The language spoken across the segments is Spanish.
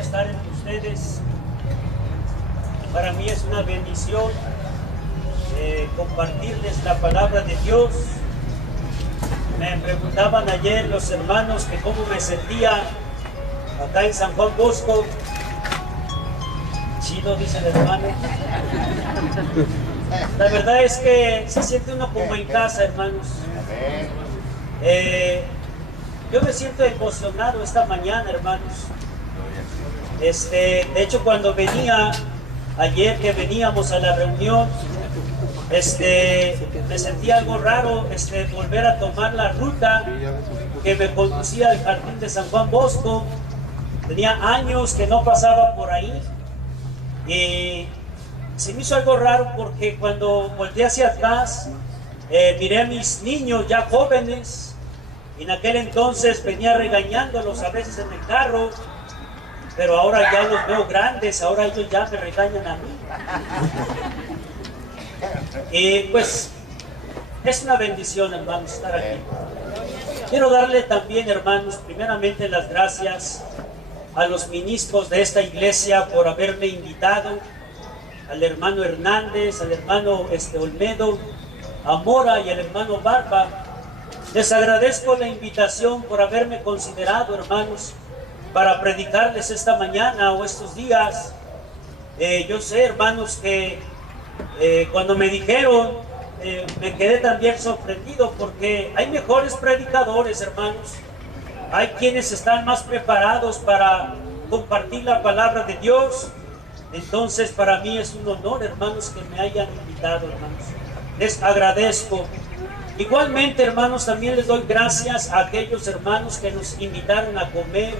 estar entre ustedes. Para mí es una bendición compartirles la palabra de Dios. Me preguntaban ayer los hermanos que cómo me sentía acá en San Juan Bosco. Chido, dice el hermano. La verdad es que se siente uno como en casa, hermanos. Yo me siento emocionado esta mañana, hermanos. De hecho, cuando venía ayer que veníamos a la reunión, me sentía algo raro volver a tomar la ruta que me conducía al jardín de San Juan Bosco. Tenía años que no pasaba por ahí y se me hizo algo raro porque cuando volteé hacia atrás miré a mis niños ya jóvenes. En aquel entonces venía regañándolos a veces en el carro, pero ahora ya los veo grandes, ahora ellos ya me regañan a mí. Y pues es una bendición, hermanos, estar aquí. Quiero darle también, hermanos, primeramente las gracias a los ministros de esta iglesia por haberme invitado, al hermano Hernández, al hermano Olmedo, a Mora y al hermano Barba. Les agradezco la invitación por haberme considerado, hermanos, para predicarles esta mañana o estos días. Yo sé, hermanos, que cuando me dijeron, me quedé también sorprendido porque hay mejores predicadores, hermanos. Hay quienes están más preparados para compartir la palabra de Dios. Entonces, para mí es un honor, hermanos, que me hayan invitado, hermanos. Les agradezco. Igualmente, hermanos, también les doy gracias a aquellos hermanos que nos invitaron a comer,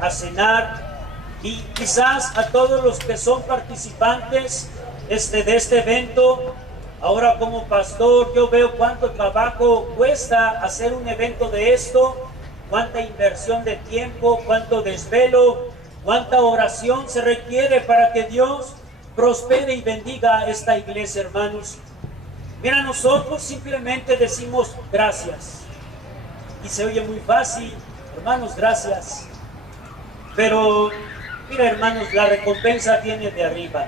a cenar, y quizás a todos los que son participantes de este evento. Ahora como pastor yo veo cuánto trabajo cuesta hacer un evento de esto, cuánta inversión de tiempo, cuánto desvelo, cuánta oración se requiere para que Dios prospere y bendiga esta iglesia, hermanos. Mira, nosotros simplemente decimos gracias. Y se oye muy fácil, hermanos, gracias. Pero, mira, hermanos, la recompensa viene de arriba.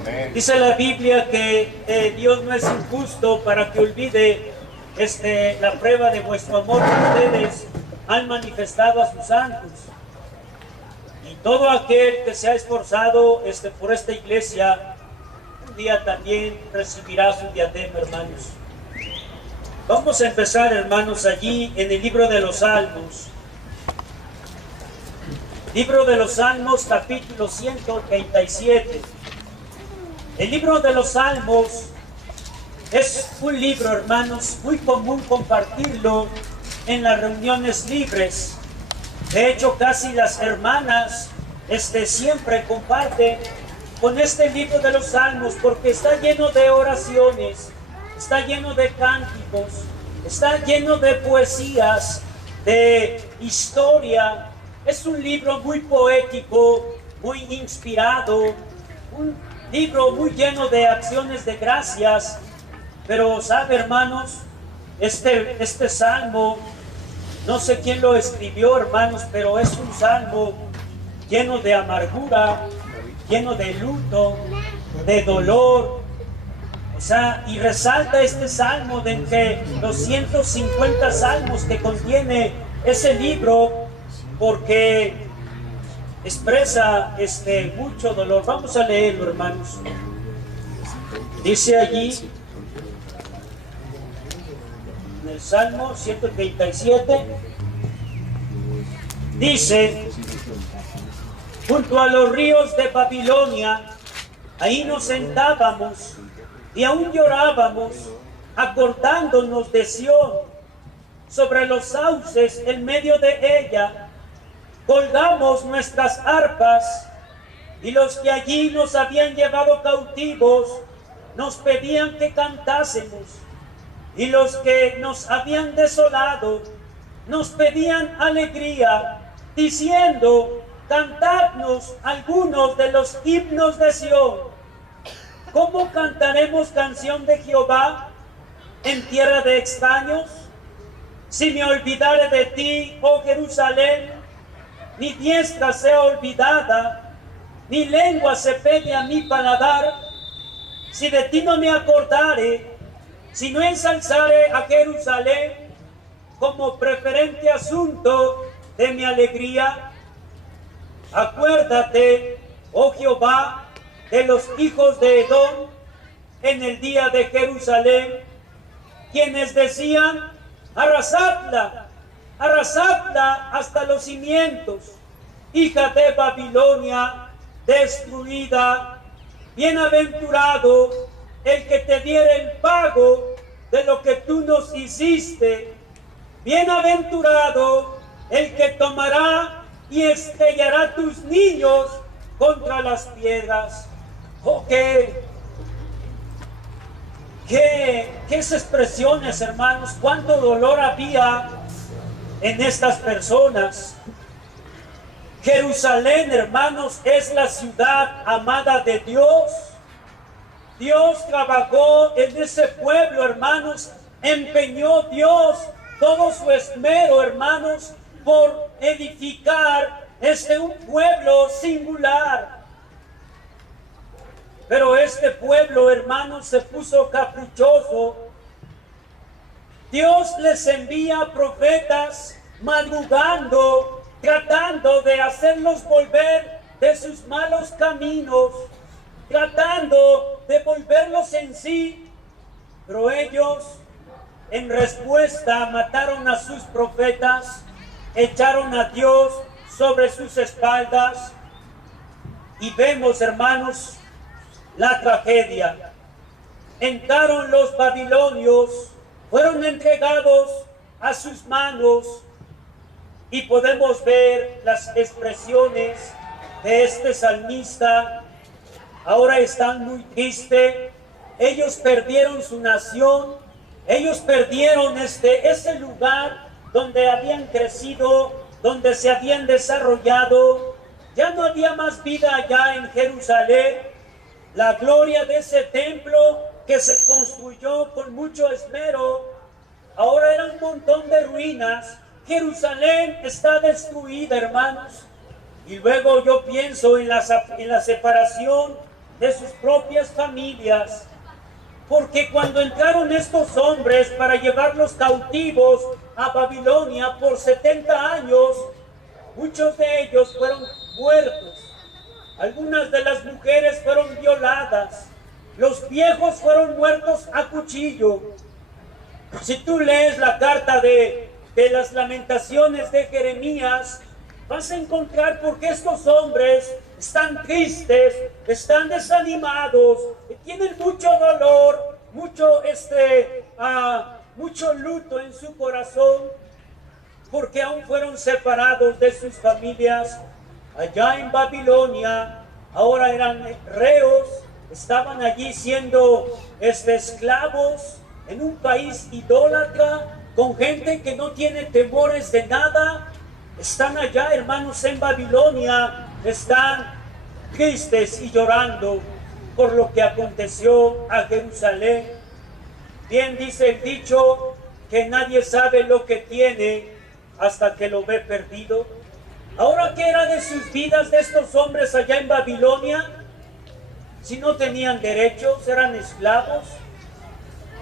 Amén. Dice la Biblia que Dios no es injusto para que olvide la prueba de vuestro amor que ustedes han manifestado a sus santos. Y todo aquel que se ha esforzado por esta iglesia, un día también recibirá su diadema, hermanos. Vamos a empezar, hermanos, allí en el libro de los Salmos. Libro de los Salmos, capítulo 137. El libro de los Salmos es un libro, hermanos, muy común compartirlo en las reuniones libres. De hecho, casi las hermanas siempre comparten con este libro de los Salmos, porque está lleno de oraciones, está lleno de cánticos, está lleno de poesías, de historia. Es un libro muy poético, muy inspirado, un libro muy lleno de acciones de gracias. Pero sabe, hermanos, este salmo, no sé quién lo escribió, hermanos, pero es un salmo lleno de amargura, lleno de luto, de dolor. O sea, y resalta este salmo de entre los 150 salmos que contiene ese libro, porque expresa mucho dolor. Vamos a leerlo, hermanos. Dice allí en el Salmo 137, dice: junto a los ríos de Babilonia, ahí nos sentábamos y aún llorábamos, acordándonos de Sión. Sobre los sauces en medio de ella colgamos nuestras arpas, y los que allí nos habían llevado cautivos nos pedían que cantásemos, y los que nos habían desolado nos pedían alegría, diciendo: cantadnos algunos de los himnos de Sión. ¿Cómo cantaremos canción de Jehová en tierra de extraños? Si me olvidare de ti, oh Jerusalén, mi diestra sea olvidada, mi lengua se pegue a mi paladar, si de ti no me acordare, si no ensalzare a Jerusalén como preferente asunto de mi alegría. Acuérdate, oh Jehová, de los hijos de Edom en el día de Jerusalén, quienes decían: arrasadla, arrasadla hasta los cimientos, hija de Babilonia, destruida. Bienaventurado el que te diera el pago de lo que tú nos hiciste. Bienaventurado el que tomará y estrellará tus niños contra las piedras. Oh, qué expresiones, hermanos, cuánto dolor había en estas personas. Jerusalén, hermanos, es la ciudad amada de Dios. Dios trabajó en ese pueblo, hermanos, empeñó Dios todo su esmero, hermanos, por edificar un pueblo singular. Pero este pueblo, hermanos, se puso caprichoso. Dios les envía profetas madrugando, tratando de hacerlos volver de sus malos caminos, tratando de volverlos en sí. Pero ellos, en respuesta, mataron a sus profetas, echaron a Dios sobre sus espaldas. Y vemos, hermanos, la tragedia. Entraron los babilonios, fueron entregados a sus manos, y podemos ver las expresiones de este salmista. Ahora están muy tristes. Ellos perdieron su nación, ellos perdieron ese lugar donde habían crecido, donde se habían desarrollado. Ya no había más vida allá en Jerusalén. La gloria de ese templo que se construyó con mucho esmero, ahora era un montón de ruinas. Jerusalén está destruida, hermanos. Y luego yo pienso en la separación de sus propias familias, porque cuando entraron estos hombres para llevarlos cautivos a Babilonia por 70 años, muchos de ellos fueron muertos. Algunas de las mujeres fueron violadas. Los viejos fueron muertos a cuchillo. Si tú lees la carta de las Lamentaciones de Jeremías, vas a encontrar por qué estos hombres están tristes, están desanimados, tienen mucho dolor, mucho luto en su corazón, porque aún fueron separados de sus familias. Allá en Babilonia, ahora eran reos, estaban allí siendo esclavos en un país idólatra, con gente que no tiene temores de nada. Están allá, hermanos, en Babilonia, están tristes y llorando por lo que aconteció a Jerusalén. Bien dice el dicho que nadie sabe lo que tiene hasta que lo ve perdido. Ahora, ¿qué era de sus vidas de estos hombres allá en Babilonia? Si no tenían derechos, eran esclavos,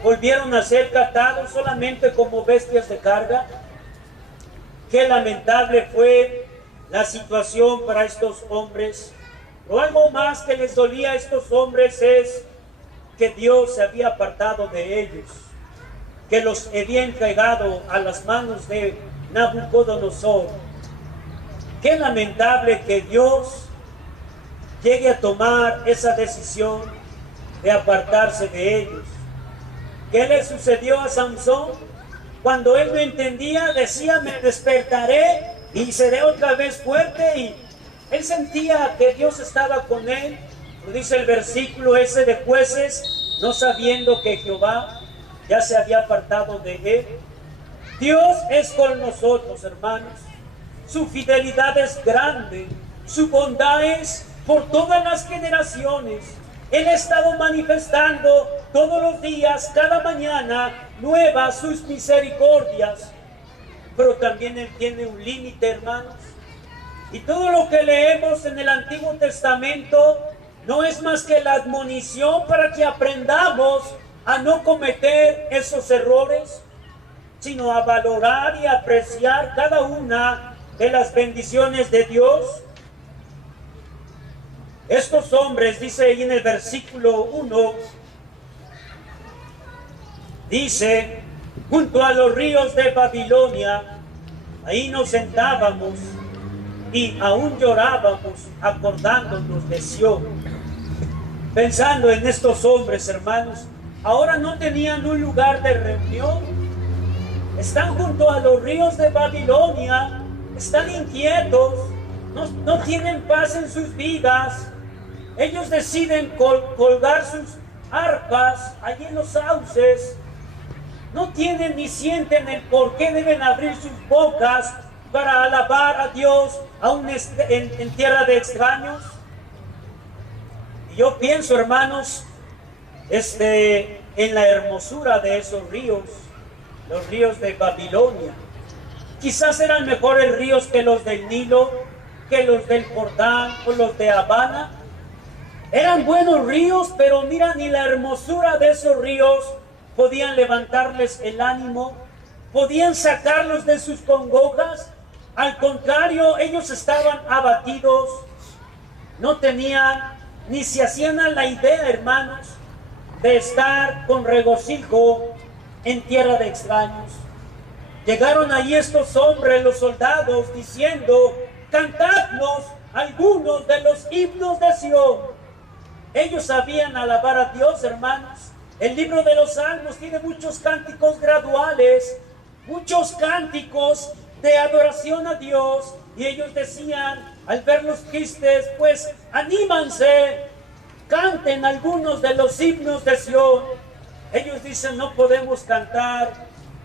volvieron a ser tratados solamente como bestias de carga. Qué lamentable fue la situación para estos hombres. Pero algo más que les dolía a estos hombres es que Dios se había apartado de ellos, que los había entregado a las manos de Nabucodonosor. Qué lamentable que Dios llegue a tomar esa decisión de apartarse de ellos. ¿Qué le sucedió a Sansón? Cuando él no entendía, decía: me despertaré y seré otra vez fuerte. Y él sentía que Dios estaba con él. Lo dice el versículo ese de Jueces: no sabiendo que Jehová ya se había apartado de él. Dios es con nosotros, hermanos. Su fidelidad es grande, su bondad es por todas las generaciones. Él ha estado manifestando todos los días, cada mañana, nuevas sus misericordias. Pero también Él tiene un límite, hermanos. Y todo lo que leemos en el Antiguo Testamento no es más que la admonición para que aprendamos a no cometer esos errores, sino a valorar y apreciar cada una de las bendiciones de Dios. Estos hombres, dice ahí en el versículo 1, dice, junto a los ríos de Babilonia, ahí nos sentábamos y aún llorábamos acordándonos de Sión. Pensando en estos hombres, hermanos, ahora no tenían un lugar de reunión. Están junto a los ríos de Babilonia, están inquietos, no tienen paz en sus vidas. Ellos deciden colgar sus arpas allí en los sauces. No tienen ni sienten el por qué deben abrir sus bocas para alabar a Dios aún en tierra de extraños. Y yo pienso, hermanos, en la hermosura de esos ríos, los ríos de Babilonia. Quizás eran mejores ríos que los del Nilo, que los del Jordán o los de Habana. Eran buenos ríos, pero mira, ni la hermosura de esos ríos podían levantarles el ánimo, podían sacarlos de sus congojas. Al contrario, ellos estaban abatidos, no tenían, ni se hacían a la idea, hermanos, de estar con regocijo en tierra de extraños. Llegaron allí estos hombres, los soldados, diciendo, cantadnos algunos de los himnos de Sión. Ellos sabían alabar a Dios, hermanos. El libro de los Salmos tiene muchos cánticos graduales, muchos cánticos de adoración a Dios. Y ellos decían, al ver los tristes, pues anímanse, canten algunos de los himnos de Sión. Ellos dicen, no podemos cantar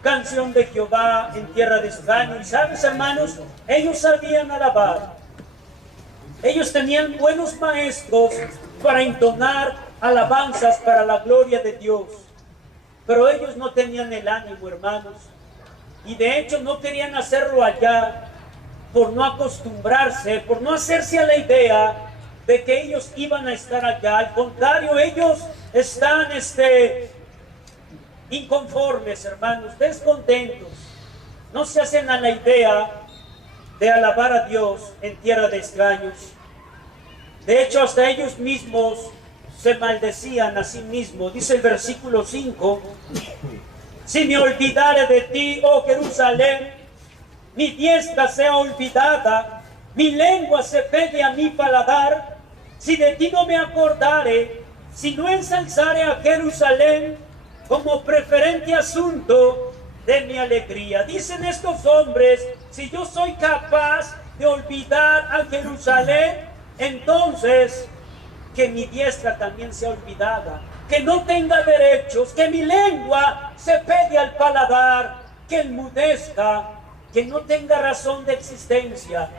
canción de Jehová en tierra de extraños. Y sabes, hermanos, ellos sabían alabar. Ellos tenían buenos maestros para entonar alabanzas para la gloria de Dios. Pero ellos no tenían el ánimo, hermanos. Y de hecho no querían hacerlo allá por no acostumbrarse, por no hacerse a la idea de que ellos iban a estar allá. Al contrario, ellos están inconformes, hermanos, descontentos. No se hacen a la idea de alabar a Dios en tierra de extraños. De hecho, hasta ellos mismos se maldecían a sí mismos. Dice el versículo 5, si me olvidare de ti, oh Jerusalén, mi diestra sea olvidada, mi lengua se pegue a mi paladar, si de ti no me acordare, si no ensalzare a Jerusalén como preferente asunto de mi alegría. Dicen estos hombres, si yo soy capaz de olvidar a Jerusalén, entonces que mi diestra también sea olvidada, que no tenga derechos, que mi lengua se pegue al paladar, que enmudezca, que no tenga razón de existencia.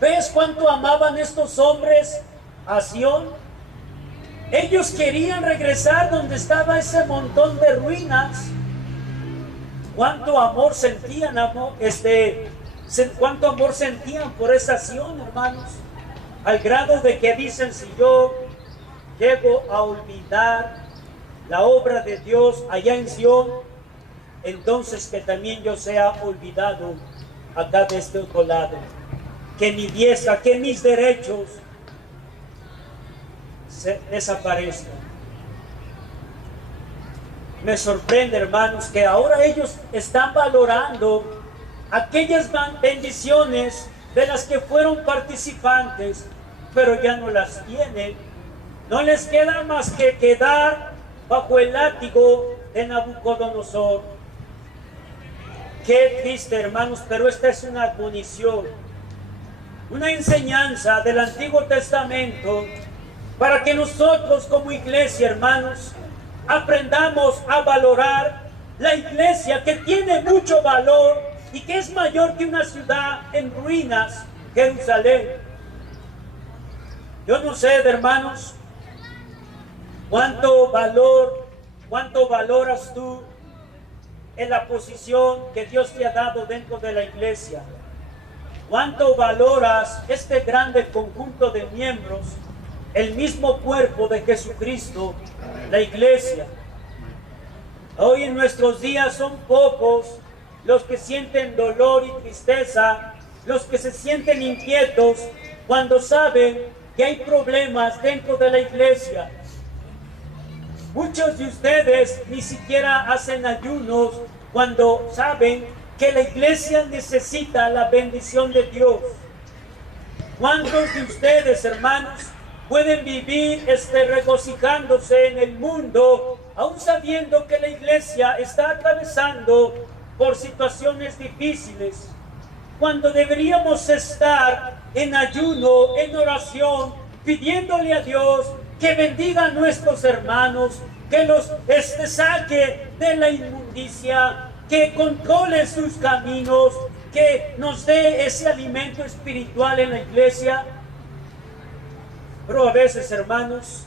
¿Ves cuánto amaban estos hombres a Sión? Ellos querían regresar donde estaba ese montón de ruinas. Cuánto amor sentían, cuánto amor sentían por esa Sión, hermanos, al grado de que dicen, si yo llego a olvidar la obra de Dios allá en Sión, entonces que también yo sea olvidado acá de este otro lado, que mi diestra, que mis derechos desaparezcan. Me sorprende, hermanos, que ahora ellos están valorando aquellas bendiciones de las que fueron participantes, pero ya no las tienen. No les queda más que quedar bajo el látigo de Nabucodonosor. Qué triste, hermanos, pero esta es una admonición, una enseñanza del Antiguo Testamento para que nosotros como iglesia, hermanos, aprendamos a valorar la iglesia, que tiene mucho valor y que es mayor que una ciudad en ruinas, Jerusalén. Yo no sé, hermanos, cuánto valoras tú en la posición que Dios te ha dado dentro de la iglesia. ¿Cuánto valoras este grande conjunto de miembros, el mismo cuerpo de Jesucristo, la iglesia? Hoy en nuestros días son pocos los que sienten dolor y tristeza, los que se sienten inquietos cuando saben que hay problemas dentro de la iglesia. Muchos de ustedes ni siquiera hacen ayunos cuando saben que la iglesia necesita la bendición de Dios. ¿Cuántos de ustedes, hermanos, pueden vivir regocijándose en el mundo, aún sabiendo que la iglesia está atravesando por situaciones difíciles, cuando deberíamos estar en ayuno, en oración, pidiéndole a Dios que bendiga a nuestros hermanos, que los saque de la inmundicia, que controle sus caminos, que nos dé ese alimento espiritual en la iglesia? Pero a veces, hermanos,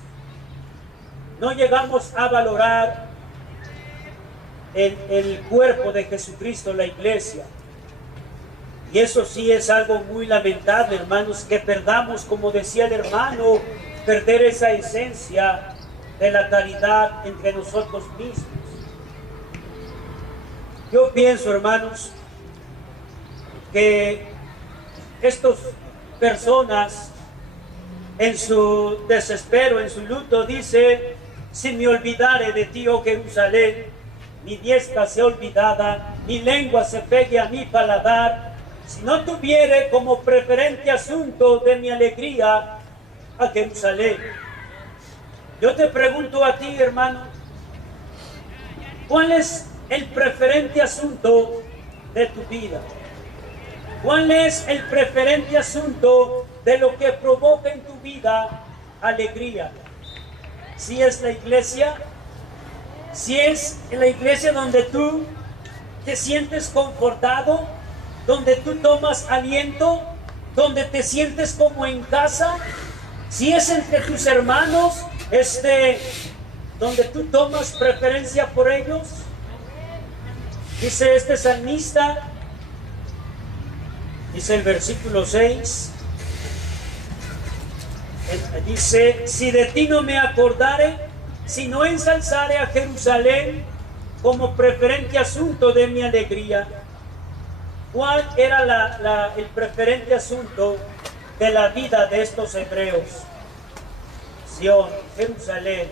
no llegamos a valorar el cuerpo de Jesucristo, la iglesia. Y eso sí es algo muy lamentable, hermanos, que perdamos, como decía el hermano, perder esa esencia de la caridad entre nosotros mismos. Yo pienso, hermanos, que estas personas en su desespero, en su luto, dice: si me olvidare de ti, oh Jerusalén, mi diestra sea olvidada, mi lengua se pegue a mi paladar, si no tuviere como preferente asunto de mi alegría a Jerusalén. Yo te pregunto a ti, hermano, ¿cuál es el preferente asunto de tu vida? ¿Cuál es el preferente asunto de lo que provoca en tu vida alegría? Si es la iglesia, si es en la iglesia donde tú te sientes confortado, donde tú tomas aliento, donde te sientes como en casa, si es entre tus hermanos, donde tú tomas preferencia por ellos. Dice este salmista, dice el versículo 6, dice: si de ti no me acordare, si no ensalzare a Jerusalén como preferente asunto de mi alegría. ¿Cuál era el preferente asunto de la vida de estos hebreos? Sión, Jerusalén.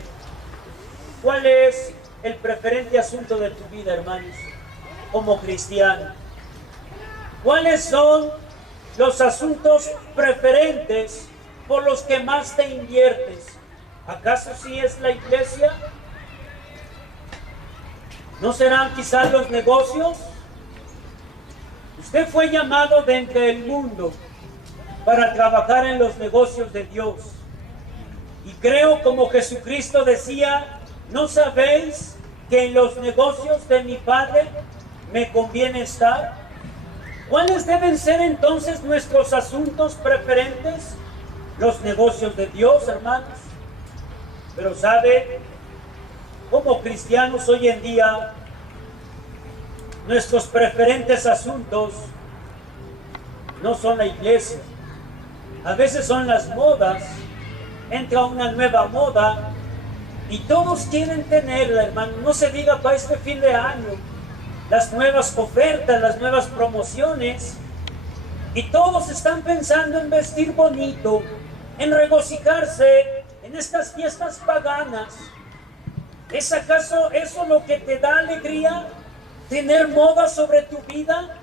¿Cuál es el preferente asunto de tu vida, hermanos, como cristiano? ¿Cuáles son los asuntos preferentes por los que más te inviertes? ¿Acaso sí es la iglesia? ¿No serán quizás los negocios? Usted fue llamado de entre el mundo para trabajar en los negocios de Dios. Y creo, como Jesucristo decía: ¿no sabéis que en los negocios de mi Padre me conviene estar? ¿Cuáles deben ser entonces nuestros asuntos preferentes? Los negocios de Dios, hermanos. Pero sabe, como cristianos hoy en día, nuestros preferentes asuntos no son la iglesia. A veces son las modas. Entra una nueva moda y todos quieren tenerla, hermano. No se diga para este fin de año, las nuevas ofertas, las nuevas promociones, y todos están pensando en vestir bonito, en regocijarse en estas fiestas paganas. ¿Es acaso eso lo que te da alegría? ¿Tener moda sobre tu vida?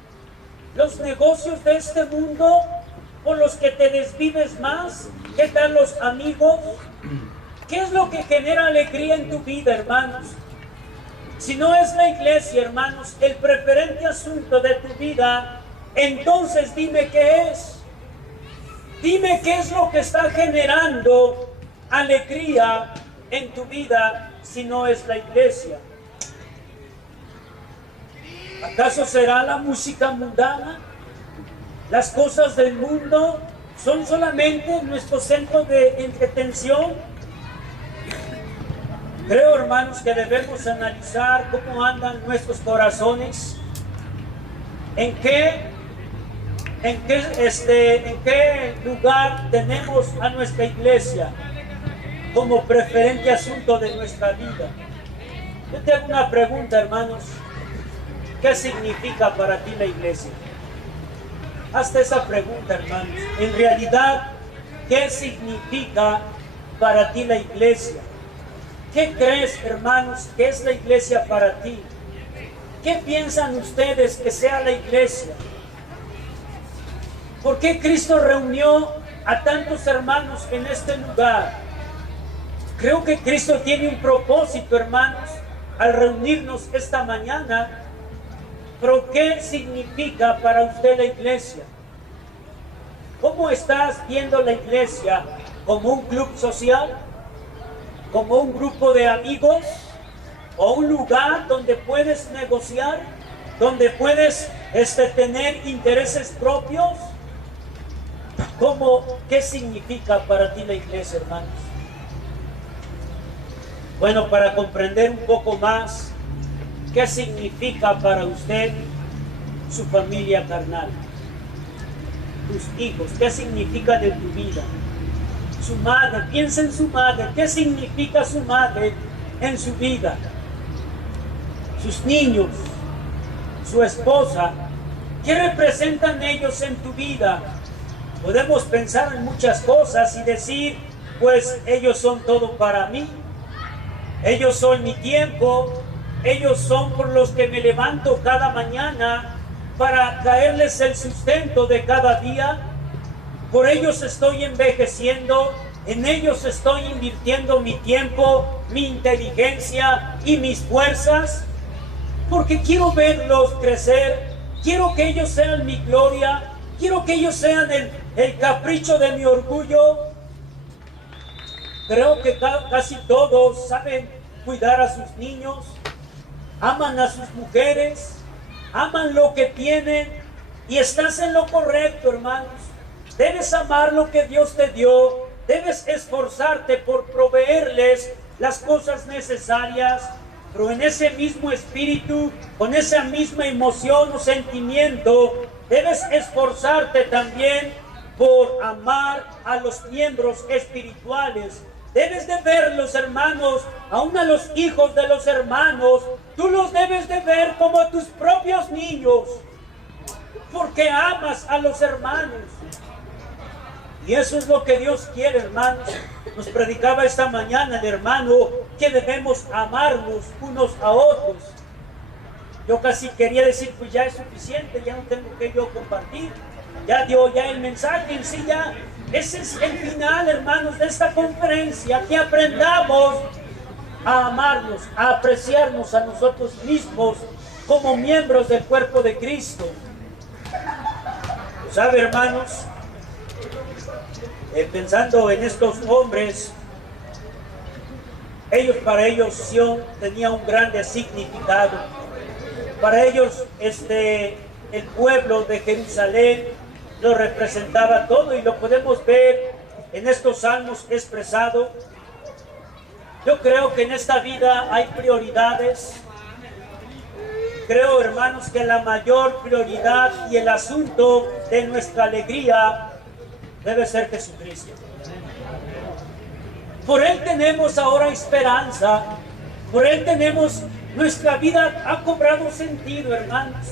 ¿Los negocios de este mundo por los que te desvives más? ¿Qué tal los amigos? ¿Qué es lo que genera alegría en tu vida, hermanos? Si no es la iglesia, hermanos, el preferente asunto de tu vida, entonces dime qué es. Dime qué es lo que está generando alegría en tu vida si no es la iglesia. ¿Acaso será la música mundana? ¿Las cosas del mundo son solamente nuestro centro de entretención? Creo, hermanos, que debemos analizar cómo andan nuestros corazones, en qué ¿En qué lugar tenemos a nuestra iglesia como preferente asunto de nuestra vida? Yo te hago una pregunta, hermanos. ¿Qué significa para ti la iglesia? Hazte esa pregunta, hermanos. En realidad, ¿qué significa para ti la iglesia? ¿Qué crees, hermanos, que es la iglesia para ti? ¿Qué piensan ustedes que sea la iglesia? ¿Por qué Cristo reunió a tantos hermanos en este lugar? Creo que Cristo tiene un propósito, hermanos, al reunirnos esta mañana. Pero ¿qué significa para usted la iglesia? ¿Cómo estás viendo la iglesia? ¿Como un club social? ¿Como un grupo de amigos? ¿O un lugar donde puedes negociar? ¿Donde puedes tener intereses propios? ¿Qué significa para ti la iglesia, hermanos? Bueno, para comprender un poco más qué significa para usted su familia carnal, tus hijos, qué significan en tu vida, su madre, piensa en su madre, qué significa su madre en su vida, sus niños, su esposa, qué representan ellos en tu vida. Podemos pensar en muchas cosas y decir, pues ellos son todo para mí, ellos son mi tiempo, ellos son por los que me levanto cada mañana para traerles el sustento de cada día, por ellos estoy envejeciendo, en ellos estoy invirtiendo mi tiempo, mi inteligencia y mis fuerzas, porque quiero verlos crecer, quiero que ellos sean mi gloria, quiero que ellos sean el capricho de mi orgullo. Creo que casi todos saben cuidar a sus niños, aman a sus mujeres, aman lo que tienen y estás en lo correcto, hermanos. Debes amar lo que Dios te dio, debes esforzarte por proveerles las cosas necesarias, pero en ese mismo espíritu, con esa misma emoción o sentimiento, debes esforzarte también por amar a los miembros espirituales. Debes de ver los hermanos, aún a los hijos de los hermanos, tú los debes de ver como tus propios niños, porque amas a los hermanos. Y eso es lo que Dios quiere, hermanos. Nos predicaba esta mañana el hermano que debemos amarnos unos a otros. Yo casi quería decir, pues ya es suficiente, ya no tengo que yo compartir. Ya dio ya el mensaje en sí, ya. Ese es el final, hermanos, de esta conferencia, que aprendamos a amarnos, a apreciarnos a nosotros mismos como miembros del cuerpo de Cristo. ¿Sabe, hermanos? Pensando en estos hombres, para ellos Sion tenía un grande significado. Para ellos el pueblo de Jerusalén lo representaba todo, y lo podemos ver en estos salmos expresado. Yo creo que en esta vida hay prioridades. Creo, hermanos, que la mayor prioridad y el asunto de nuestra alegría debe ser Jesucristo. Por Él tenemos ahora esperanza, por Él tenemos, nuestra vida ha cobrado sentido, hermanos.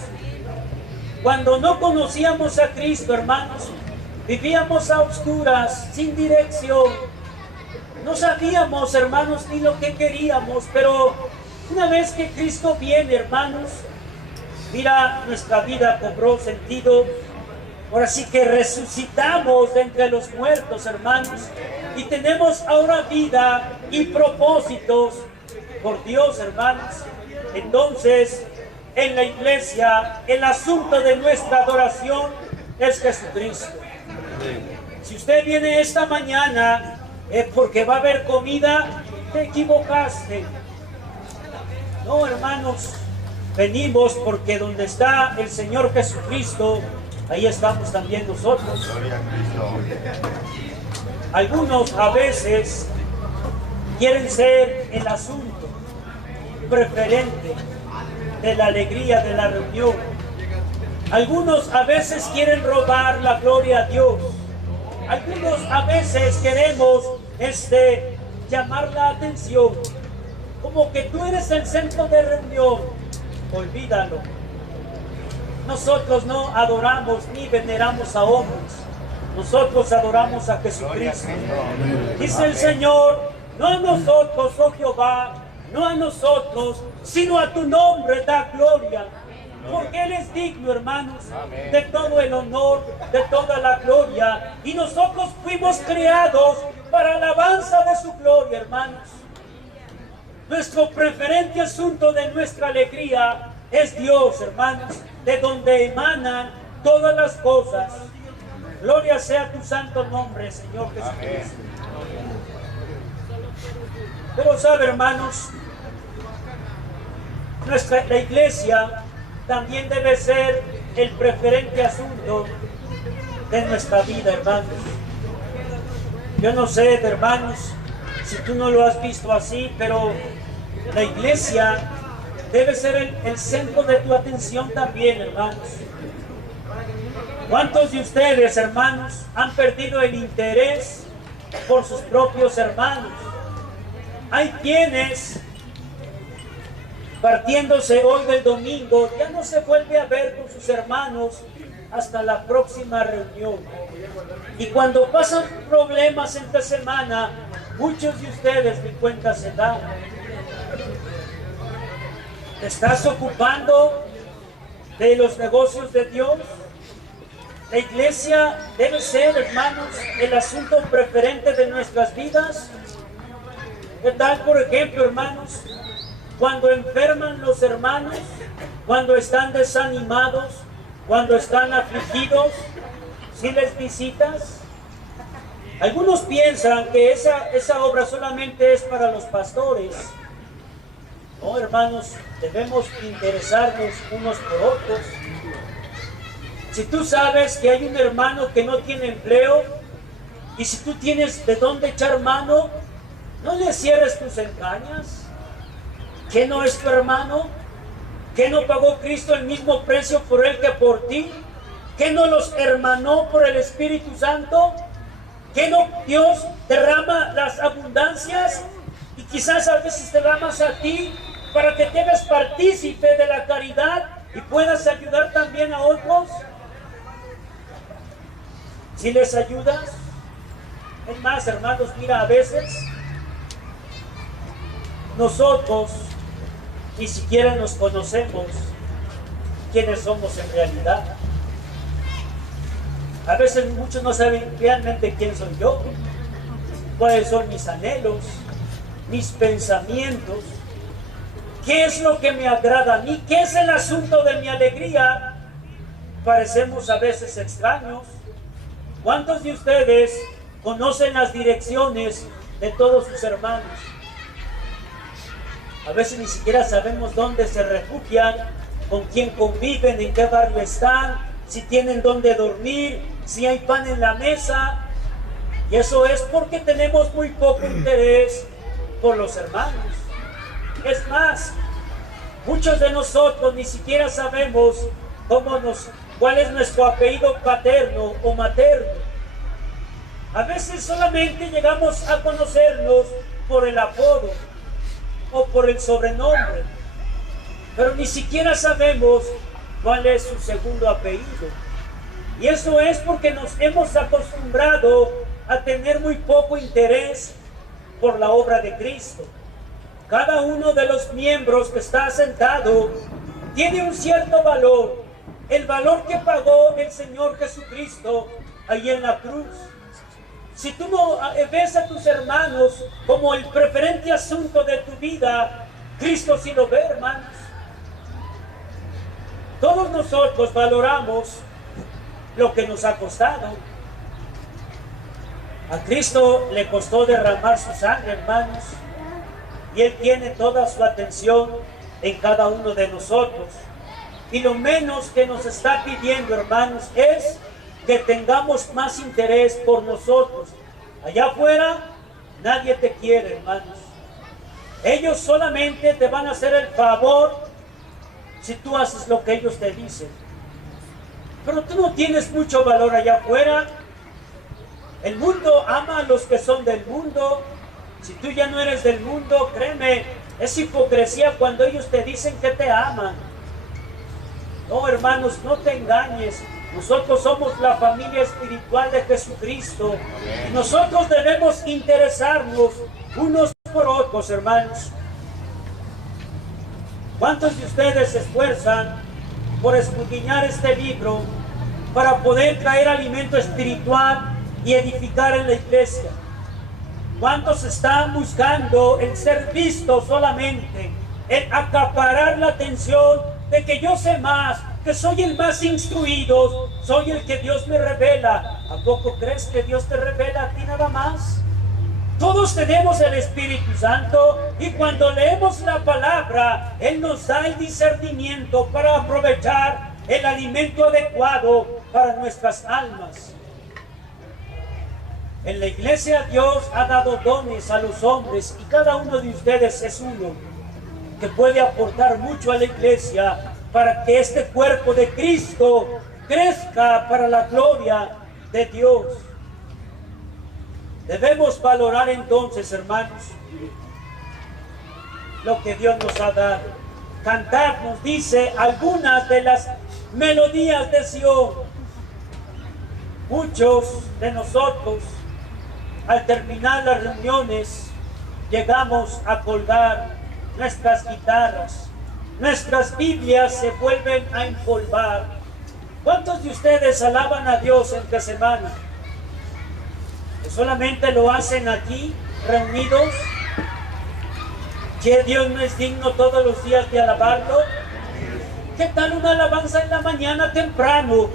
Cuando no conocíamos a Cristo, hermanos, vivíamos a oscuras, sin dirección. No sabíamos, hermanos, ni lo que queríamos, pero una vez que Cristo viene, hermanos, mira, nuestra vida cobró sentido. Ahora sí que resucitamos de entre los muertos, hermanos, y tenemos ahora vida y propósitos por Dios, hermanos. Entonces, en la iglesia, el asunto de nuestra adoración es Jesucristo. Si usted viene esta mañana porque va a haber comida, te equivocaste. No, hermanos, venimos porque donde está el Señor Jesucristo, ahí estamos también nosotros. Algunos a veces quieren ser el asunto preferente de la alegría de la reunión. Algunos a veces quieren robar la gloria a Dios. Algunos a veces queremos llamar la atención, como que tú eres el centro de reunión. Olvídalo. Nosotros no adoramos ni veneramos a hombres. Nosotros adoramos a Jesucristo. Dice el Señor, no a nosotros, oh Jehová, no a nosotros, sino a tu nombre da gloria. Porque Él es digno, hermanos, de todo el honor, de toda la gloria. Y nosotros fuimos creados para alabanza de su gloria, hermanos. Nuestro preferente asunto de nuestra alegría es Dios, hermanos, de donde emanan todas las cosas. Gloria sea tu santo nombre, Señor Jesucristo. Pero sabe, hermanos, la iglesia también debe ser el preferente asunto de nuestra vida, hermanos. Yo no sé, hermanos, si tú no lo has visto así, pero la iglesia debe ser el centro de tu atención también, hermanos. ¿Cuántos de ustedes, hermanos, han perdido el interés por sus propios hermanos? Hay quienes, partiéndose hoy del domingo, ya no se vuelve a ver con sus hermanos hasta la próxima reunión. Y cuando pasan problemas entre semana, muchos de ustedes ni cuenta se dan. ¿Te estás ocupando de los negocios de Dios? La iglesia debe ser, hermanos, el asunto preferente de nuestras vidas. ¿Qué tal, por ejemplo, hermanos, cuando enferman los hermanos, cuando están desanimados, cuando están afligidos, si les visitas? Algunos piensan que esa obra solamente es para los pastores. No, hermanos, debemos interesarnos unos por otros. Si tú sabes que hay un hermano que no tiene empleo, y si tú tienes de dónde echar mano, no le cierres tus entrañas. ¿Que no es tu hermano? ¿Que no pagó Cristo el mismo precio por él que por ti? ¿Que no los hermanó por el Espíritu Santo? ¿Que no Dios derrama las abundancias? Y quizás a veces derramas a ti para que te hagas partícipe de la caridad y puedas ayudar también a otros. Si les ayudas, es más, hermanos, mira, a veces nosotros ni siquiera nos conocemos quiénes somos en realidad. A veces muchos no saben realmente quién soy yo, cuáles son mis anhelos, mis pensamientos, qué es lo que me agrada a mí, qué es el asunto de mi alegría. Parecemos a veces extraños. ¿Cuántos de ustedes conocen las direcciones de todos sus hermanos? A veces ni siquiera sabemos dónde se refugian, con quién conviven, en qué barrio están, si tienen dónde dormir, si hay pan en la mesa. Y eso es porque tenemos muy poco interés por los hermanos. Es más, muchos de nosotros ni siquiera sabemos cuál es nuestro apellido paterno o materno. A veces solamente llegamos a conocernos por el apodo o por el sobrenombre, pero ni siquiera sabemos cuál es su segundo apellido. Y eso es porque nos hemos acostumbrado a tener muy poco interés por la obra de Cristo. Cada uno de los miembros que está sentado tiene un cierto valor, el valor que pagó el Señor Jesucristo ahí en la cruz. Si tú no ves a tus hermanos como el preferente asunto de tu vida, Cristo sí lo ve, hermanos. Todos nosotros valoramos lo que nos ha costado. A Cristo le costó derramar su sangre, hermanos, y Él tiene toda su atención en cada uno de nosotros. Y lo menos que nos está pidiendo, hermanos, es que tengamos más interés por nosotros. Allá afuera nadie te quiere, hermanos. Ellos solamente te van a hacer el favor si tú haces lo que ellos te dicen. pero tú no tienes mucho valor allá afuera. El mundo ama a los que son del mundo. Si tú ya no eres del mundo, créeme, es hipocresía cuando ellos te dicen que te aman. No, hermanos, no te engañes. Nosotros somos la familia espiritual de Jesucristo. Y nosotros debemos interesarnos unos por otros, hermanos. ¿Cuántos de ustedes se esfuerzan por escudriñar este libro para poder traer alimento espiritual y edificar en la iglesia? ¿Cuántos están buscando el ser vistos solamente, el acaparar la atención de que yo sé más, que soy el más instruido, soy el que Dios me revela? ¿A poco crees que Dios te revela a ti nada más? Todos tenemos el Espíritu Santo y cuando leemos la palabra, Él nos da el discernimiento para aprovechar el alimento adecuado para nuestras almas. En la iglesia Dios ha dado dones a los hombres y cada uno de ustedes es uno que puede aportar mucho a la iglesia para que este cuerpo de Cristo crezca para la gloria de Dios. Debemos valorar entonces, hermanos, lo que Dios nos ha dado. Cantar, nos dice, algunas de las melodías de Sion. Muchos de nosotros, al terminar las reuniones, llegamos a colgar nuestras guitarras. Nuestras Biblias se vuelven a empolvar. ¿Cuántos de ustedes alaban a Dios entre semana? ¿Que solamente lo hacen aquí, reunidos? ¿Que Dios no es digno todos los días de alabarlo? ¿Qué tal una alabanza en la mañana temprano?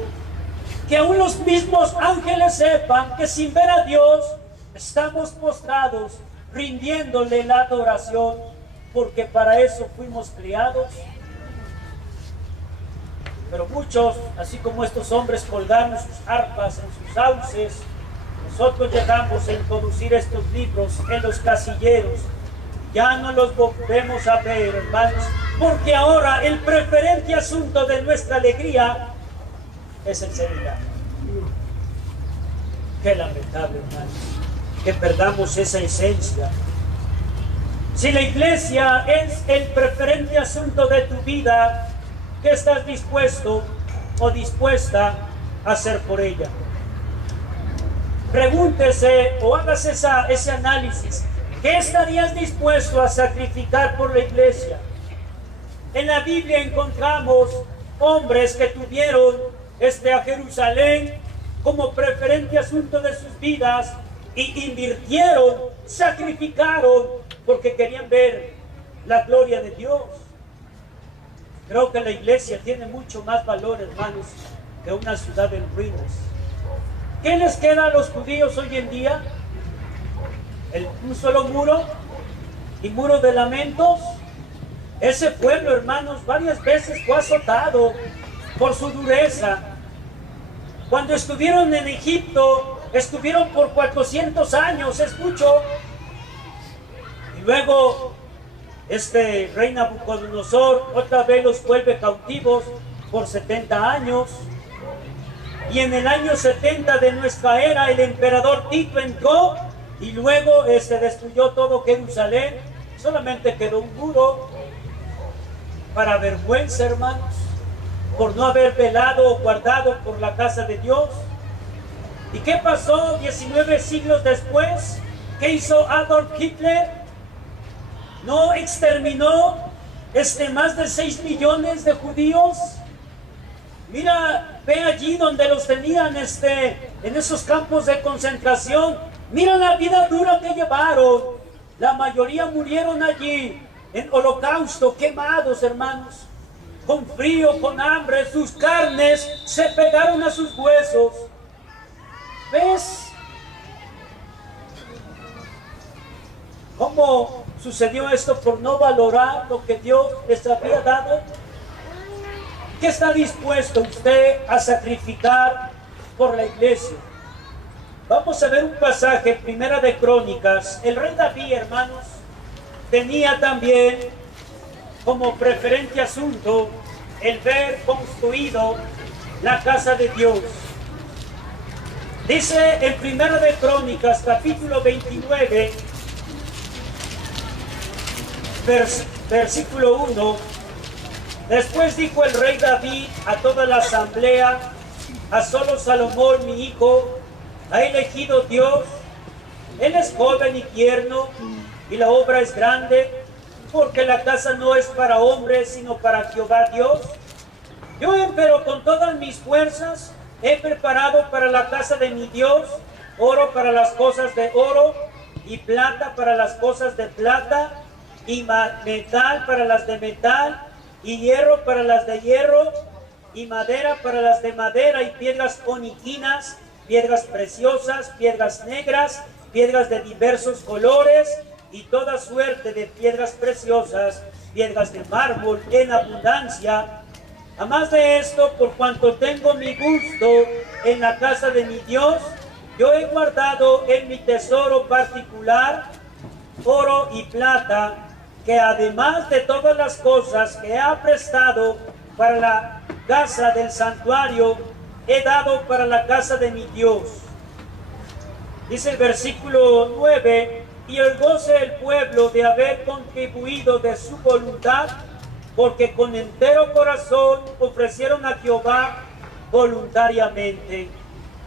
Que aún los mismos ángeles sepan que sin ver a Dios estamos postrados, rindiéndole la adoración, porque para eso fuimos criados. Pero muchos, así como estos hombres colgaron sus arpas en sus sauces, nosotros llegamos a introducir estos libros en los casilleros. Ya no los volvemos a ver, hermanos, porque ahora el preferente asunto de nuestra alegría es el celular. Qué lamentable, hermanos, que perdamos esa esencia. Si la iglesia es el preferente asunto de tu vida, ¿qué estás dispuesto o dispuesta a hacer por ella? Pregúntese o hagas ese análisis. ¿Qué estarías dispuesto a sacrificar por la iglesia? En la Biblia encontramos hombres que tuvieron a Jerusalén como preferente asunto de sus vidas y invirtieron, sacrificaron porque querían ver la gloria de Dios. Creo que la iglesia tiene mucho más valor, hermanos, que una ciudad en ruinas. ¿Qué les queda a los judíos hoy en día? Un solo muro y muro de lamentos. Ese pueblo, hermanos, varias veces fue azotado por su dureza. Cuando estuvieron en Egipto, estuvieron por 400 años, es mucho. Y luego rey Nabucodonosor otra vez los vuelve cautivos por 70 años. Y en el año 70 de nuestra era, el emperador Tito entró y luego destruyó todo Jerusalén. Solamente quedó un muro. Para vergüenza, hermanos, por no haber velado o guardado por la casa de Dios. ¿Y qué pasó 19 siglos después? ¿Qué hizo Adolf Hitler? ¿No exterminó más de 6 millones de judíos? Mira, ve allí donde los tenían en esos campos de concentración. Mira la vida dura que llevaron. La mayoría murieron allí en holocausto, quemados, hermanos, con frío, con hambre. Sus carnes se pegaron a sus huesos. ¿Ves cómo sucedió esto por no valorar lo que Dios les había dado? ¿Qué está dispuesto usted a sacrificar por la iglesia? Vamos a ver un pasaje, Primera de Crónicas. El rey David, hermanos, tenía también como preferente asunto el ver construido la casa de Dios. Dice en Primero de Crónicas, capítulo 29, versículo 1, después dijo el rey David a toda la asamblea: a solo Salomón mi hijo ha elegido Dios. Él es joven y tierno, y la obra es grande, porque la casa no es para hombres, sino para Jehová Dios. Yo empero con todas mis fuerzas he preparado para la casa de mi Dios oro para las cosas de oro, y plata para las cosas de plata, y metal para las de metal, y hierro para las de hierro, y madera para las de madera, y piedras oniquinas, piedras preciosas, piedras negras, piedras de diversos colores, y toda suerte de piedras preciosas, piedras de mármol en abundancia. Además de esto, por cuanto tengo mi gusto en la casa de mi Dios, yo he guardado en mi tesoro particular oro y plata, que además de todas las cosas que he prestado para la casa del santuario, he dado para la casa de mi Dios. Dice el versículo 9, y el goce el pueblo de haber contribuido de su voluntad, porque con entero corazón ofrecieron a Jehová voluntariamente.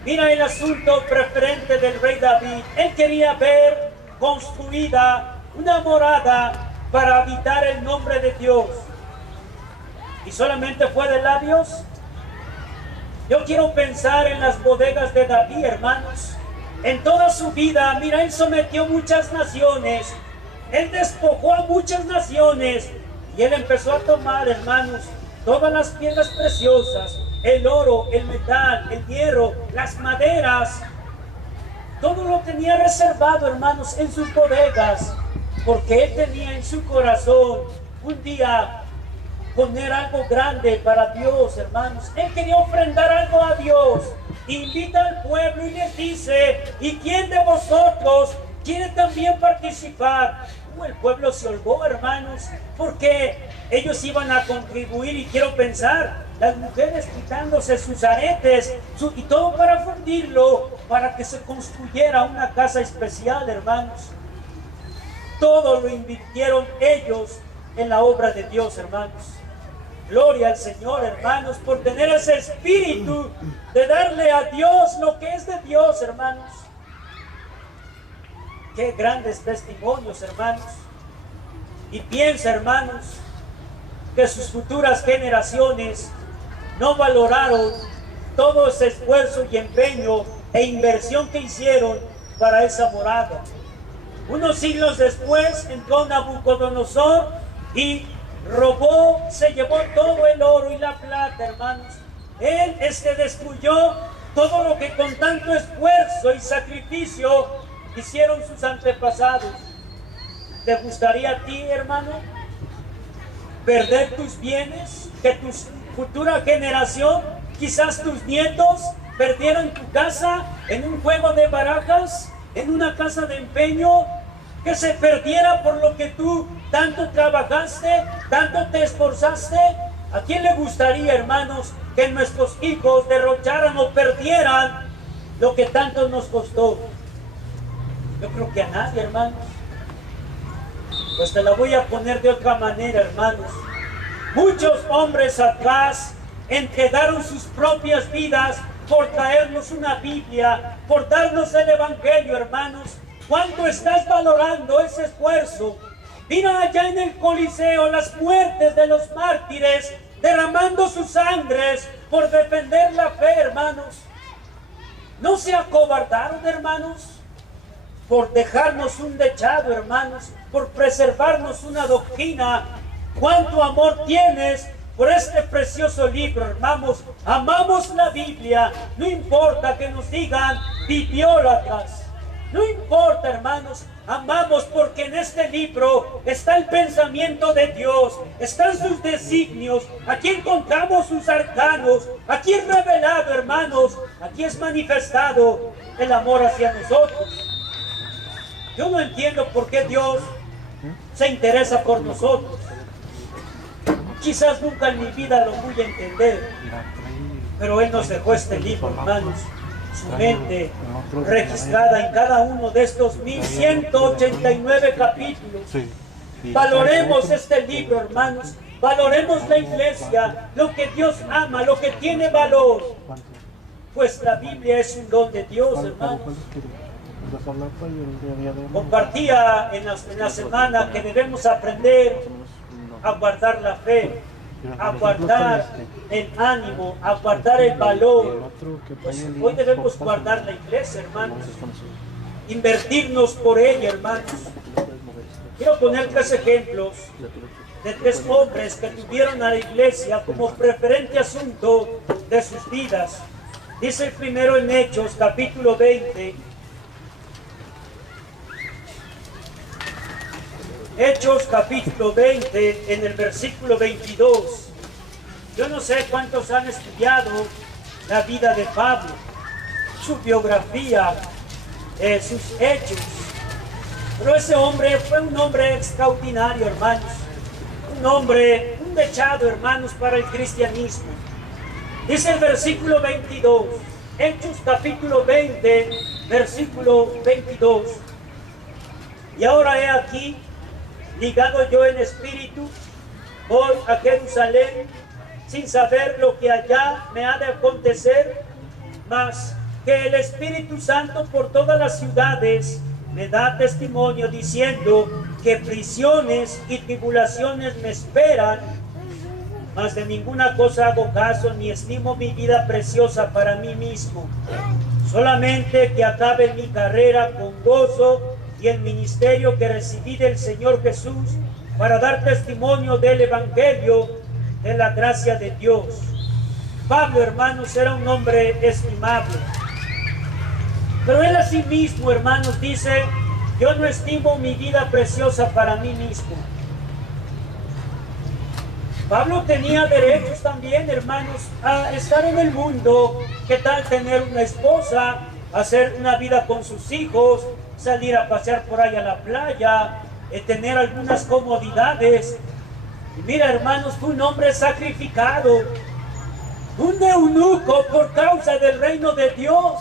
Mira el asunto preferente del rey David. Él quería ver construida una morada para habitar el nombre de Dios. ¿Y solamente fue de labios? Yo quiero pensar en las bodegas de David, hermanos. En toda su vida, mira, él sometió muchas naciones. Él despojó a muchas naciones. Y él empezó a tomar, hermanos, todas las piedras preciosas, el oro, el metal, el hierro, las maderas. Todo lo tenía reservado, hermanos, en sus bodegas, porque él tenía en su corazón un día poner algo grande para Dios, hermanos. Él quería ofrendar algo a Dios. Invita al pueblo y les dice: ¿y quién de vosotros quiere también participar? El pueblo se holgó, hermanos, porque ellos iban a contribuir. Y quiero pensar, las mujeres quitándose sus aretes y todo para fundirlo, para que se construyera una casa especial, hermanos. Todo lo invirtieron ellos en la obra de Dios, hermanos. Gloria al Señor, hermanos, por tener ese espíritu de darle a Dios lo que es de Dios, hermanos. Qué grandes testimonios, hermanos. Y piensa, hermanos, que sus futuras generaciones no valoraron todo ese esfuerzo y empeño e inversión que hicieron para esa morada. Unos siglos después entró Nabucodonosor y robó, se llevó todo el oro y la plata, hermanos. Él destruyó todo lo que con tanto esfuerzo y sacrificio hicieron sus antepasados. ¿Te gustaría a ti, hermano, perder tus bienes? Que tu futura generación, quizás tus nietos, perdieran tu casa en un juego de barajas, en una casa de empeño, que se perdiera por lo que tú tanto trabajaste, tanto te esforzaste. ¿A quién le gustaría, hermanos, que nuestros hijos derrocharan o perdieran lo que tanto nos costó? Yo creo que a nadie, hermanos. Pues te la voy a poner de otra manera, hermanos. Muchos hombres atrás entregaron sus propias vidas por traernos una Biblia, por darnos el Evangelio, hermanos. ¿Cuánto estás valorando ese esfuerzo? Mira allá en el Coliseo las muertes de los mártires, derramando sus sangres por defender la fe, hermanos. ¿No se acobardaron, hermanos? Por dejarnos un dechado, hermanos, por preservarnos una doctrina. ¿Cuánto amor tienes por este precioso libro, hermanos? Amamos la Biblia, no importa que nos digan bibliólatras. No importa, hermanos, amamos porque en este libro está el pensamiento de Dios, están sus designios, aquí encontramos sus arcanos, aquí es revelado, hermanos, aquí es manifestado el amor hacia nosotros. Yo no entiendo por qué Dios se interesa por nosotros. Quizás nunca en mi vida lo voy a entender. Pero Él nos dejó este libro, hermanos, su mente registrada en cada uno de estos 1189 capítulos. Valoremos este libro, hermanos. Valoremos la iglesia, lo que Dios ama, lo que tiene valor. Pues la Biblia es un don de Dios, hermanos. Compartía en la semana que debemos aprender a guardar la fe, a guardar el ánimo, a guardar el valor. Pues hoy debemos guardar la iglesia, hermanos. Invertirnos por ella, hermanos. Quiero poner 3 ejemplos de 3 hombres que tuvieron a la iglesia como preferente asunto de sus vidas. Dice el primero en Hechos, capítulo 20. Hechos, capítulo 20, en el versículo 22. Yo no sé cuántos han estudiado la vida de Pablo, su biografía, sus hechos. Pero ese hombre fue un hombre extraordinario, hermanos. Un dechado, hermanos, para el cristianismo. Dice el versículo 22, Hechos capítulo 20, versículo 22. Y ahora he aquí, ligado yo en espíritu, voy a Jerusalén, sin saber lo que allá me ha de acontecer, mas que el Espíritu Santo por todas las ciudades me da testimonio diciendo que prisiones y tribulaciones me esperan, mas de ninguna cosa hago caso ni estimo mi vida preciosa para mí mismo, solamente que acabe mi carrera con gozo y el ministerio que recibí del Señor Jesús para dar testimonio del Evangelio de la gracia de Dios. Pablo, hermanos, era un hombre estimable. Pero él a sí mismo, hermanos, dice, yo no estimo mi vida preciosa para mí mismo. Pablo tenía derechos también, hermanos, a estar en el mundo. ¿Qué tal tener una esposa, hacer una vida con sus hijos, salir a pasear por ahí a la playa, tener algunas comodidades? Y mira, hermanos, fue un hombre sacrificado, un eunuco por causa del reino de Dios,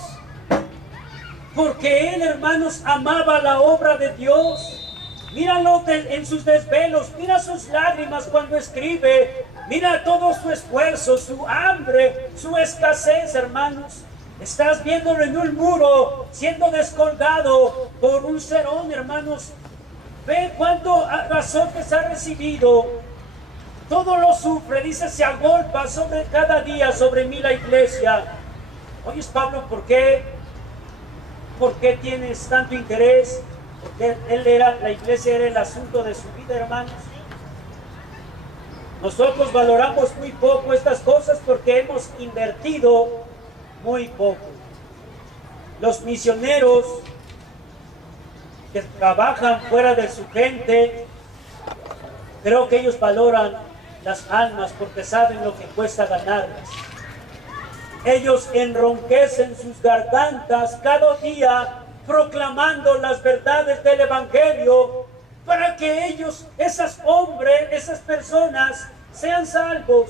porque él, hermanos, amaba la obra de Dios. Míralo en sus desvelos, mira sus lágrimas cuando escribe, mira todo su esfuerzo, su hambre, su escasez, hermanos. Estás viéndolo en un muro, siendo descolgado por un cerón, hermanos. Ve cuánto azotes ha recibido. Todo lo sufre, dice, se agolpa sobre cada día sobre mí la iglesia. Oyes, Pablo, ¿por qué? ¿Por qué tienes tanto interés? Porque la iglesia era el asunto de su vida, hermanos. Nosotros valoramos muy poco estas cosas porque hemos invertido muy poco. Los misioneros que trabajan fuera de su gente, creo que ellos valoran las almas porque saben lo que cuesta ganarlas. Ellos enronquecen sus gargantas cada día proclamando las verdades del Evangelio para que ellos, esas personas, sean salvos.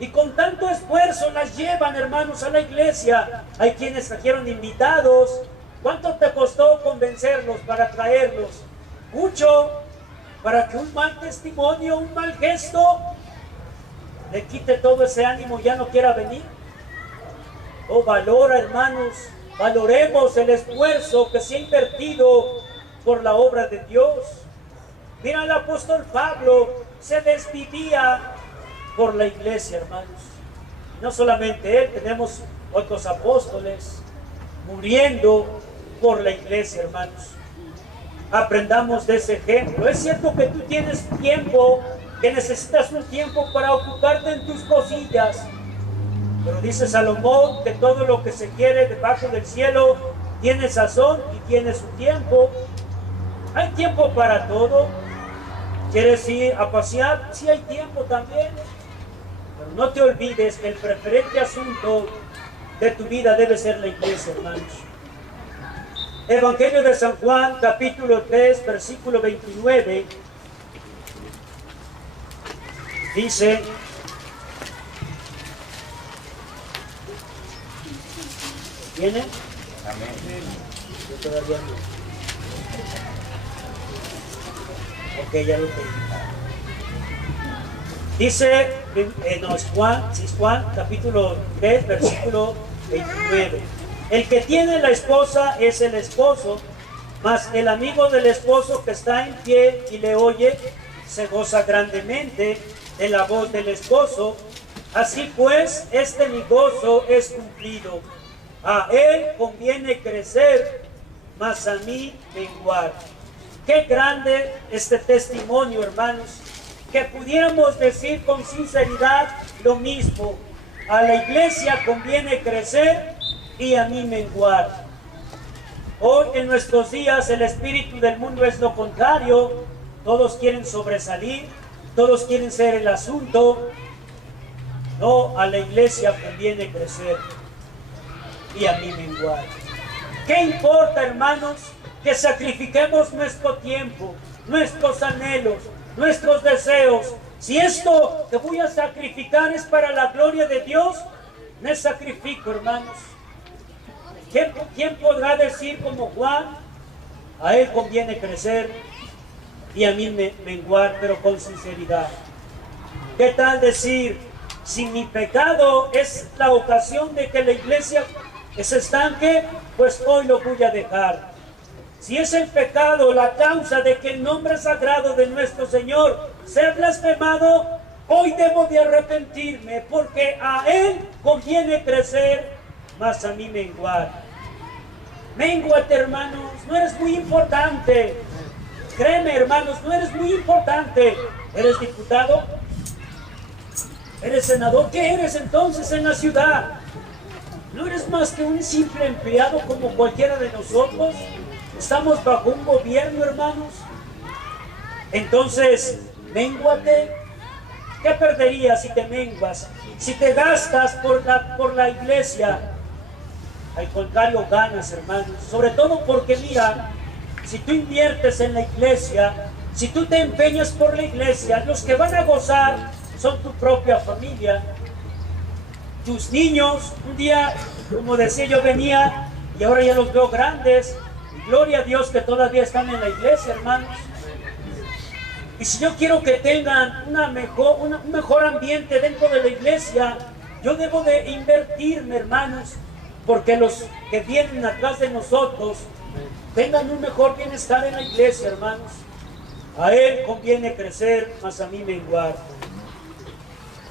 Y con tanto esfuerzo las llevan, hermanos, a la iglesia. Hay quienes trajeron invitados. ¿Cuánto te costó convencerlos para traerlos? Mucho, para que un mal testimonio, un mal gesto, le quite todo ese ánimo y ya no quiera venir. Oh, valora, hermanos, valoremos el esfuerzo que se ha invertido por la obra de Dios. Mira, el apóstol Pablo se desvivía por la iglesia, hermanos. No solamente él, tenemos otros apóstoles muriendo por la iglesia, hermanos. Aprendamos de ese ejemplo. Es cierto que tú tienes tiempo, que necesitas un tiempo para ocuparte en tus cosillas. Pero dice Salomón que todo lo que se quiere debajo del cielo tiene sazón y tiene su tiempo. Hay tiempo para todo. ¿Quieres ir a pasear? Sí, hay tiempo también. Pero no te olvides que el preferente asunto de tu vida debe ser la iglesia, hermanos. Evangelio de San Juan, capítulo 3, versículo 29. Dice: ¿Tienen? Amén. Yo todavía no. Ok, ya lo tengo. Dice, no, es Juan, capítulo 3, versículo 29. El que tiene la esposa es el esposo, mas el amigo del esposo que está en pie y le oye, se goza grandemente de la voz del esposo. Así pues, mi gozo es cumplido. A él conviene crecer, mas a mí menguar. Qué grande este testimonio, hermanos, que pudiéramos decir con sinceridad lo mismo. A la iglesia conviene crecer y a mí menguar. Hoy en nuestros días el espíritu del mundo es lo contrario. Todos quieren sobresalir, todos quieren ser el asunto. No, a la iglesia conviene crecer y a mí menguar. ¿Qué importa, hermanos, que sacrifiquemos nuestro tiempo, nuestros anhelos, nuestros deseos? Si esto que voy a sacrificar es para la gloria de Dios, me sacrifico, hermanos. ¿Quién podrá decir como Juan? A él conviene crecer y a mí menguar, pero con sinceridad. ¿Qué tal decir, si mi pecado es la ocasión de que la iglesia se estanque, pues hoy lo voy a dejar? Si es el pecado la causa de que el nombre sagrado de nuestro Señor sea blasfemado, hoy debo de arrepentirme, porque a Él conviene crecer, mas a mí menguar. Ménguate, hermanos, no eres muy importante. Créeme, hermanos, no eres muy importante. ¿Eres diputado? ¿Eres senador? ¿Qué eres entonces en la ciudad? ¿No eres más que un simple empleado como cualquiera de nosotros? Estamos bajo un gobierno, hermanos. Entonces, ménguate. ¿Qué perderías si te menguas? Si te gastas por la iglesia, al contrario ganas, hermanos. Sobre todo porque mira, si tú inviertes en la iglesia, si tú te empeñas por la iglesia, los que van a gozar son tu propia familia. Tus niños, un día, como decía, yo venía y ahora ya los veo grandes. Y gloria a Dios que todavía están en la iglesia, hermanos. Y si yo quiero que tengan un mejor ambiente dentro de la iglesia, yo debo de invertirme, hermanos, porque los que vienen atrás de nosotros tengan un mejor bienestar en la iglesia, hermanos. A él conviene crecer, mas a mí menguar.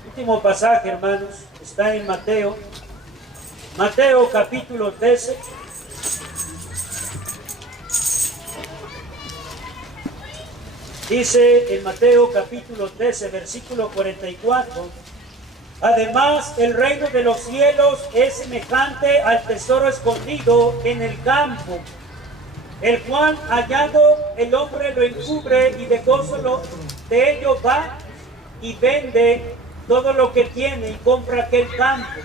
Último pasaje, hermanos, está en Mateo. Mateo capítulo 13. Dice en Mateo capítulo 13, versículo 44. Además, el reino de los cielos es semejante al tesoro escondido en el campo, el cual hallado el hombre lo encubre y de gozo de ello va y vende todo lo que tiene y compra aquel campo.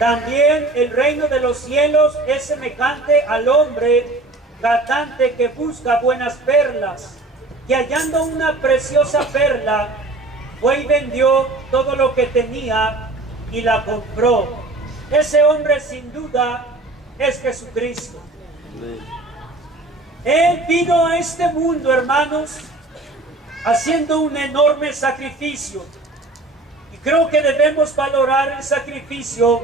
También el reino de los cielos es semejante al hombre tratante que busca buenas perlas, que hallando una preciosa perla, fue y vendió todo lo que tenía y la compró. Ese hombre sin duda es Jesucristo. Él vino a este mundo, hermanos, haciendo un enorme sacrificio. Y creo que debemos valorar el sacrificio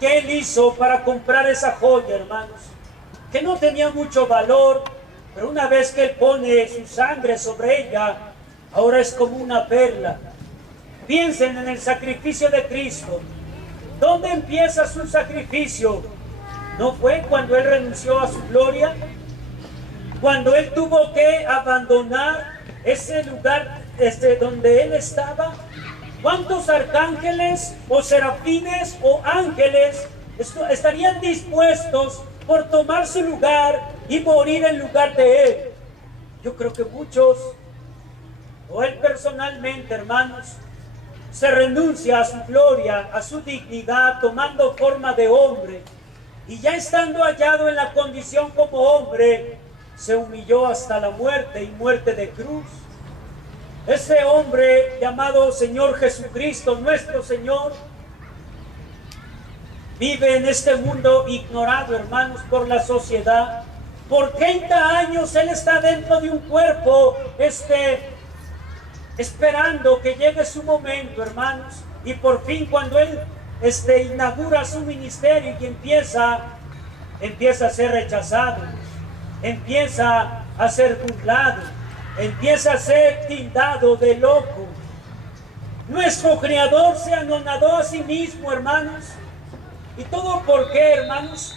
que Él hizo para comprar esa joya, hermanos, que no tenía mucho valor, pero una vez que Él pone su sangre sobre ella, ahora es como una perla. Piensen en el sacrificio de Cristo. ¿Dónde empieza su sacrificio? ¿No fue cuando Él renunció a su gloria? Cuando Él tuvo que abandonar ese lugar donde Él estaba. ¿Cuántos arcángeles o serafines o ángeles estarían dispuestos por tomar su lugar y morir en lugar de Él? Yo creo que muchos, o Él personalmente, hermanos, se renuncia a su gloria, a su dignidad, tomando forma de hombre, y ya estando hallado en la condición como hombre, se humilló hasta la muerte y muerte de cruz. Ese hombre llamado Señor Jesucristo, nuestro Señor, vive en este mundo ignorado, hermanos, por la sociedad. Por 30 años él está dentro de un cuerpo, esperando que llegue su momento, hermanos. Y por fin, cuando él inaugura su ministerio y empieza a ser rechazado, empieza a ser burlado, empieza a ser tildado de loco. Nuestro Creador se anonadó a sí mismo, hermanos. ¿Y todo por qué, hermanos?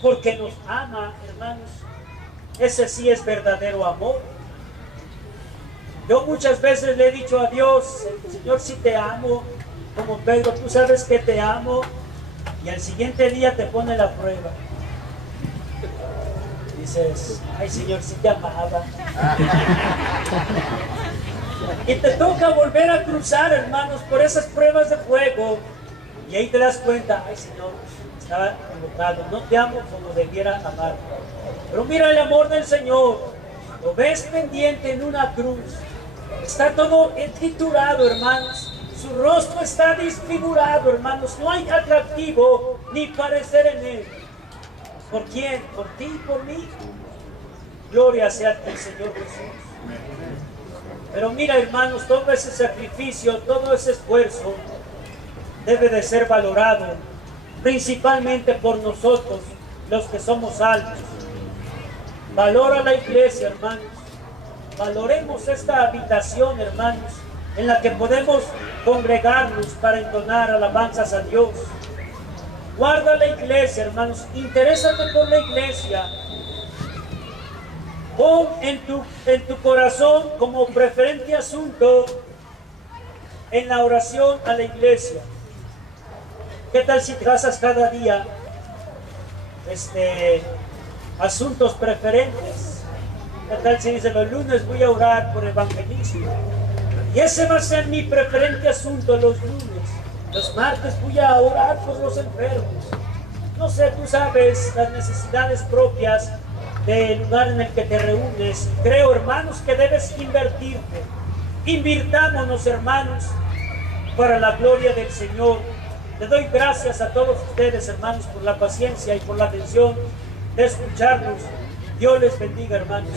Porque nos ama, hermanos. Ese sí es verdadero amor. Yo muchas veces le he dicho a Dios: Señor, si te amo, como Pedro, tú sabes que te amo. Y al siguiente día te pone la prueba. Dices: ay, Señor, si te amaba. Y te toca volver a cruzar, hermanos, por esas pruebas de fuego. Y ahí te das cuenta: ay, Señor, estaba equivocado, no te amo como debiera amar. Pero mira el amor del Señor. Lo ves pendiente en una cruz. Está todo triturado, hermanos. Su rostro está desfigurado, hermanos. No hay atractivo ni parecer en él. ¿Por quién? ¿Por ti y por mí? Gloria sea al Señor Jesús. Pero mira, hermanos, todo ese sacrificio, todo ese esfuerzo debe de ser valorado, principalmente por nosotros, los que somos salvos. Valora la iglesia, hermanos. Valoremos esta habitación, hermanos, en la que podemos congregarnos para entonar alabanzas a Dios. Guarda la iglesia, hermanos. Interésate por la iglesia. Pon en tu corazón como preferente asunto en la oración a la iglesia. ¿Qué tal si trazas cada día asuntos preferentes? ¿Qué tal si dice: los lunes voy a orar por evangelismo? Y ese va a ser mi preferente asunto los lunes. Los martes voy a orar por los enfermos. No sé, tú sabes las necesidades propias del lugar en el que te reúnes. Creo, hermanos, que debes invertirte. Invirtámonos, hermanos, para la gloria del Señor. Le doy gracias a todos ustedes, hermanos, por la paciencia y por la atención de escucharnos. Dios les bendiga, hermanos.